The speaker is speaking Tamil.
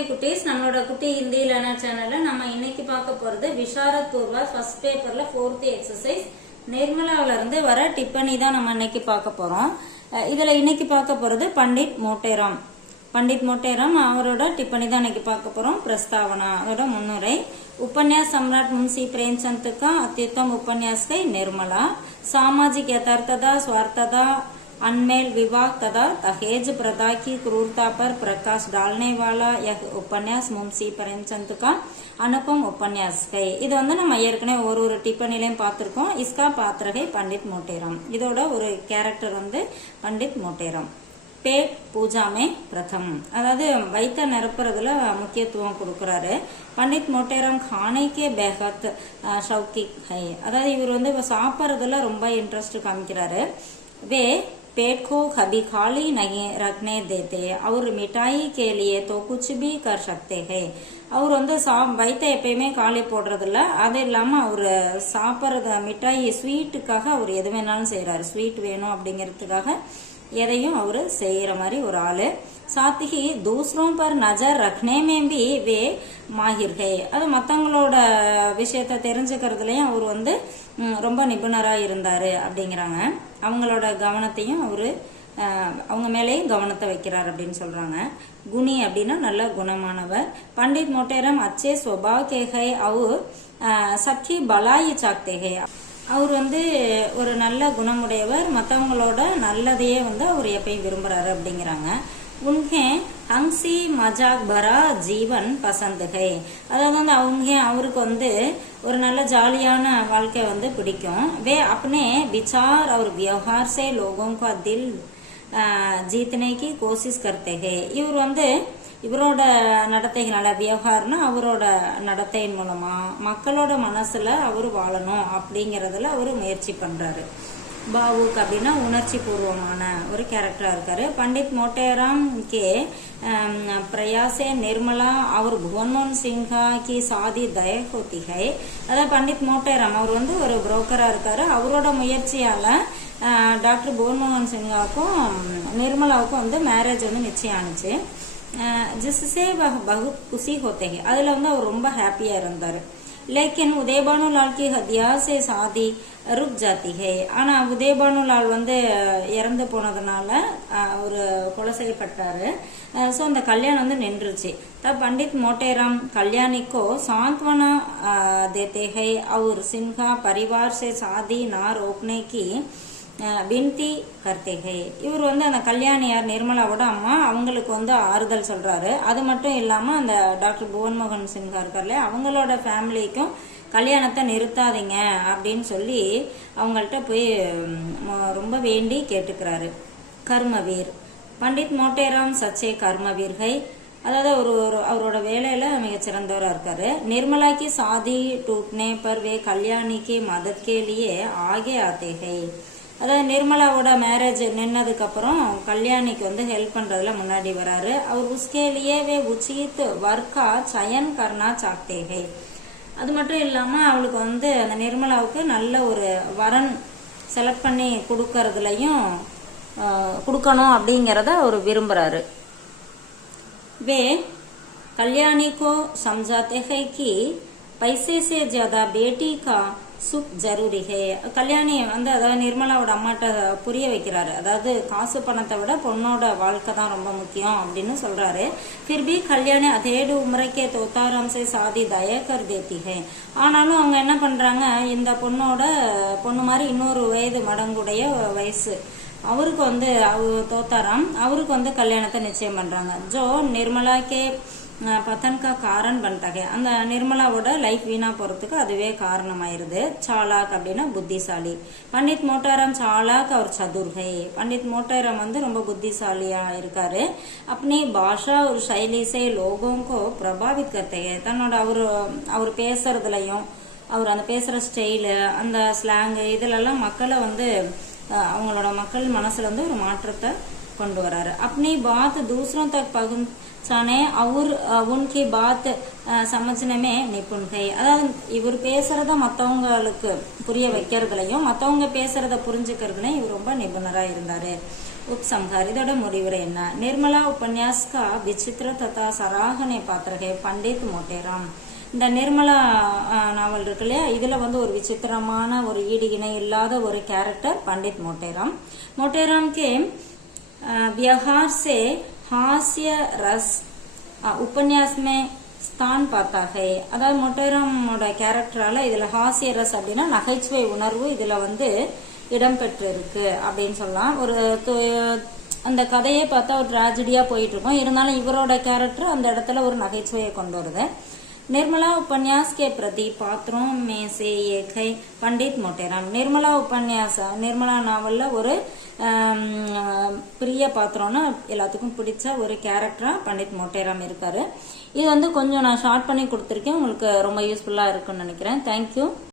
நமஸ்தே குட்டீஸ், நம்மளோட குட்டி ஹிந்தி லேர்னர் சேனல்ல நம்ம இன்னைக்கு பார்க்க போறது விஷாரத் பூர்வா ஃபர்ஸ்ட் பேப்பர்ல 4th எக்ஸசைஸ் நிர்மலாவில இருந்து வர டிப்பனி தான் நம்ம இன்னைக்கு பார்க்க போறோம். இதுல இன்னைக்கு பார்க்க போறது பண்டிட் மோட்டேராம் அவரோட டிப்பனி தான் இன்னைக்கு பார்க்க போறோம். பிரஸ்தாவனா அதோட முன்னுரை. उपन्यास सम्राट मुंशी प्रेमचंद का अत्युत्तम उपन्यास है निर्मला. सामाजिक यथार्थता, स्वार्थता, अनमेल विवाह तथा दहेज प्रथा की क्रूरता पर प्रकाश डालने वाला यह उपन्यास मुंशी प्रेमचंद का अनुपम उपन्यास है. இது வந்து நம்ம ஏற்கனவே ஒரு டிப்பனிலையும் பார்த்திருக்கோம். इसका पात्र है पंडित मोटेराम. இதோட ஒரு கேரக்டர் வந்து पंडित मोटेराम. पेट पूजा में प्रथम, அதாவது வைத்த நிரப்புறதுல முக்கியத்துவம் கொடுக்கறாரு. पंडित मोटेराम खाने के बेहद शौकी है. அதாவது இவர் வந்து சாப்பிடுறதுல ரொம்ப இன்ட்ரெஸ்ட் காமிக்கிறாரு. वे पेट को कभी खाली नहीं रखने देते और मिठाई के लिए तो कुछ भी कर सकते हैं. அவர் வந்து வயிற்ற எப்பயுமே காலி போடுறதில்ல. அது இல்லாம அவர் சாப்பிட்றது மிட்டாய் ஸ்வீட்டுக்காக அவர் எது வேணாலும் செய்யறாரு. ஸ்வீட் வேணும் அப்படிங்கிறதுக்காக எதையும் அவர் செய்யற மாதிரி ஒரு ஆளு. साथ ही दूसरों पर नजर रखने में भी वे माहिर है. அது மற்றவங்களோட விஷயத்த தெரிஞ்சுக்கிறதுலயும் அவர் வந்து ரொம்ப நிபுணரா இருந்தாரு அப்படிங்கிறாங்க. அவங்களோட கவனத்தையும் அவரு அவங்க மேலேயும் கவனத்தை வைக்கிறார் அப்படின்னு சொல்றாங்க. குணி அப்படின்னா நல்ல குணமானவர். பண்டிட் மோட்டேராம் அச்சே ஸ்வபாவ் கே ஹை அவர் சப்கி பலாயி சாக்தே ஹை. அவர் வந்து ஒரு நல்ல குணமுடையவர். மற்றவங்களோட நல்லதையே வந்து அவர் எப்பயும் விரும்புறாரு அப்படிங்கிறாங்க. உன்கே ஹங்சி மஜாக் பரா ஜீவன் பசந்த் ஹை. அதாவது வந்து அவருக்கு வந்து ஒரு நல்ல ஜாலியான வாழ்க்கை வந்து பிடிக்கும். வே अपने विचार और व्यवहार से लोगों का दिल जीतने की कोशिश करते हैं. இவர் வந்து இவரோட நடத்தைகளால, விவகாரம்னா அவரோட நடத்தையின் மூலமா மக்களோட மனசுல அவர் வாழணும் அப்படிங்கறதுல அவர் முயற்சி பண்றாரு. பாவுக் அப்படின்னா உணர்ச்சி பூர்வமான ஒரு கேரக்டரா இருக்காரு. பண்டிட் மோட்டேராம் கே பிரயாசே நிர்மலா அவர் புவன்மோகன் சின்ஹா கி சாதி தய ஹோத்தி ஹை. அதாவது பண்டிட் மோட்டேராம் அவர் வந்து ஒரு புரோக்கரா இருக்காரு. அவரோட முயற்சியால டாக்டர் புவன்மோகன் சின்ஹாவுக்கும் நிர்மலாவுக்கும் வந்து மேரேஜ் வந்து நிச்சயம் ஆனிச்சு. जिससे वह बहुत खुशी होते हैं. அதுல வந்து அவர் ரொம்ப ஹாப்பியா இருந்தாரு. लेकिन उदयभानु लाल की हत्या से शादी रुक जाती है. ஆனா உதயபானு லால் வந்து இறந்து போனதுனால ஒரு கொலை செய்யப்பட்டாரு. சோ அந்த கல்யாணம் வந்து நின்றுச்சு. तब पंडित मोटेराम कल्याणी को सांत्वना देते हैं और सिन्हा परिवार से शादी ना रोकने की வின்தி கர்த்தேகை. இவர் வந்து அந்த கல்யாணியார் நிர்மலாவோட அம்மா, அவங்களுக்கு வந்து ஆறுதல் சொல்றாரு. அது மட்டும் இல்லாம அந்த டாக்டர் புவன்மோகன் சின்ஹா இருக்கார்ல, அவங்களோட ஃபேமிலிக்கும் கல்யாணத்தை நிறுத்தாதீங்க அப்படின்னு சொல்லி அவங்கள்ட்ட போய் ரொம்ப வேண்டி கேட்டுக்கிறாரு. கர்மவீர் பண்டிட் மோட்டேராம் சச்சே கர்மவீர்கை. அதாவது அவரோட வேலையில மிகச்சிறந்தவரா இருக்காரு. நிர்மலா की शादी टूटने पर वे कल्याणी की मदद के लिए आगे आते हैं. அதாவது நிர்மலாவோட மேரேஜ் நின்னதுக்கு அப்புறம் கல்யாணிக்கு வந்து ஹெல்ப் பண்றதுல முன்னாடி வராரு. அவர் உஸ்கேலியே வே உச்சித் வர்க்கா சயன் கர்னா சாக்தே ஹை. அது மட்டும் இல்லாம அவளுக்கு வந்து அந்த நிர்மலாவுக்கு நல்ல ஒரு வரன் செலக்ட் பண்ணி கொடுக்கறதுலயும் கொடுக்கணும் அப்படிங்கறத அவர் விரும்புறாரு. வே कल्याणी को समझाते हैं कि पैसे से ज्यादा बेटी का सुख जरूरी है. கல்யாணி வந்து அதாவது நிர்மலாவோட அம்மாட்ட புரிய வைக்கிறாரு. அதாவது காசு பணத்தை விட பொண்ணோட வாழ்க்கை தான் ரொம்ப முக்கியம் அப்படின்னு சொல்றாரு. फिर भी கல்யாணி அதேடு உம்ரக்கே தோத்தாராம் से शादी தய कर देती है. ஆனாலும் அவங்க என்ன பண்றாங்க, இந்த பொண்ணு மாதிரி இன்னொரு வயது மடங்குடைய வயசு அவருக்கு வந்து தோத்தாராம் அவருக்கு வந்து கல்யாணத்தை நிச்சயம் பண்றாங்க. ஜோ நிர்மலா கே பத்தன் கா காரண் பண்ணிட்டாங்க. அந்த நிர்மலாவோட லைஃப் வீணா போறதுக்கு அதுவே காரணமாயிருது. சாலாக் அப்படின்னா புத்திசாலி. பண்டிட் மோட்டாராம் சாலாக் அவர் சதுர்கை. பண்டிட் மோட்டாராம் வந்து ரொம்ப புத்திசாலியா இருக்காரு. अपनी भाषा और शैली से लोगों को प्रभावित करते हैं. தன்னோட அவர் பேசுறதுலயும் அவர் அந்த பேசுற ஸ்டைலு, அந்த ஸ்லாங் இதுல எல்லாம் மக்களை வந்து அவங்களோட மக்கள் மனசுல வந்து ஒரு மாற்றத்தை கொண்டு வராரு. अपनी बात दूसरों तक पहुंचाने और उनकी बात समझने में निपुण है. அதாவது இவர் பேசுறத மத்தவங்களுக்கு புரிய வைக்கிறதுலயும் மத்தவங்க பேசுறத புரிஞ்சுக்கிறதுலயும் இவர் ரொம்ப நிபுணரா இருந்தாரு. उपसंहार இதோட முடிவுரை என்ன? निर्मला उपन्यास का विचित्र तथा सराहनीय पात्र है पंडित मोटेराम. இந்த நிர்மலா நாவல் இருக்கு இல்லையா, இதுல வந்து ஒரு விசித்திரமான ஒரு ஈடு இணை இல்லாத ஒரு கேரக்டர் பண்டித் மோட்டேராம். मोटेराम के व्यवहार से हास्य रस उपन्यास में स्थान पाता है. அதாவது மோட்டேராமோட கேரக்டரால இதுல ஹாசிய ரஸ் அப்படின்னா நகைச்சுவை உணர்வு இதுல வந்து இடம்பெற்று இருக்கு அப்படின்னு சொல்லலாம். ஒரு அந்த கதையை பார்த்தா ஒரு டிராஜடியா போயிட்டு இருக்கும், இருந்தாலும் இவரோட கேரக்டர் அந்த இடத்துல ஒரு நகைச்சுவையை கொண்டு வருது. निर्मला उपन्यास के प्रति पात्रों में से एक है पंडित मोटेराम. निर्मला उपन्यास निर्मला நாவல்ல ஒரு பிரிய பாத்திரம்னா எல்லாத்துக்கும் பிடிச்ச ஒரு கேரக்டரா பண்டிட் மோட்டேராம் இருக்காரு. இது வந்து கொஞ்சம் நான் ஷார்ட் பண்ணி கொடுத்துருக்கேன், உங்களுக்கு ரொம்ப யூஸ்ஃபுல்லா இருக்குன்னு நினைக்கிறேன். தேங்க்யூ.